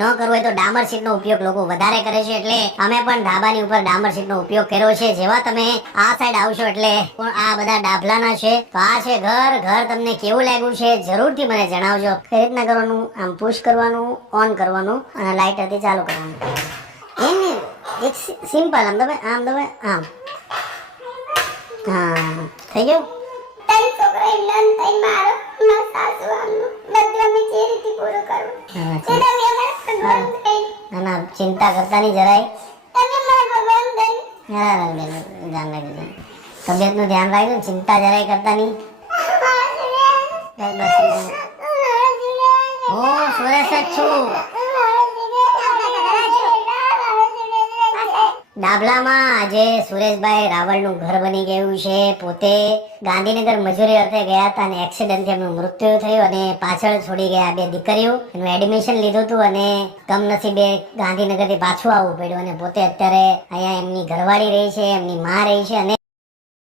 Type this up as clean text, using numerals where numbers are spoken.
ન કરવો હોય તો ડામર શીટનો ઉપયોગ લોકો વધારે કરે છે, એટલે અમે પણ ધાબાની ઉપર ડામર શીટનો ઉપયોગ કર્યો છે. જેવા તમે આ સાઈડ આવશો એટલે આ બધા ડાભલાના છે. તો આ છે ઘર. ઘર તમને કેવું લાગ્યું છે જરૂરથી મને જણાવજો. કઈ રીતના કરવાનું? આમ પુશ કરવાનું, ઓન કરવાનું અને લાઇટરથી ચાલુ કરવાનું. એને એક સિમ્પલ આમ દબાય, આમ દબાય, આમ. હા, થઈ ગયું. તઈ છોકરા લન તઈ મારો ના સાસુ આનું બધું અમે જે રીતે પૂરું કરવું તે તમે અમારા ભગવાન દઈ. ના ચિંતા કરતા નહીં જરાય. તમે મારા ભગવાન દઈ. ધ્યાન રાખજો. તબિયતનું ધ્યાન રાખજો. ચિંતા જરાય કરતા નહીં. બસ હું સુરેશ જ છું. ડાભલામાં આજે સુરેશભાઈ રાવળનું ઘર બની ગયું છે. પોતે ગાંધીનગર મજૂરી અર્થે ગયા હતા અને એક્સિડન્ટથી એમનું મૃત્યુ થયું અને પાછળ છોડી ગયા 2 દીકરીઓ. એનું એડમિશન લીધું હતું અને કમનસીબે ગાંધીનગરથી પાછું આવવું પડ્યું અને પોતે અત્યારે અહીંયા એમની ઘરવાળી રહી છે, એમની માં રહી છે અને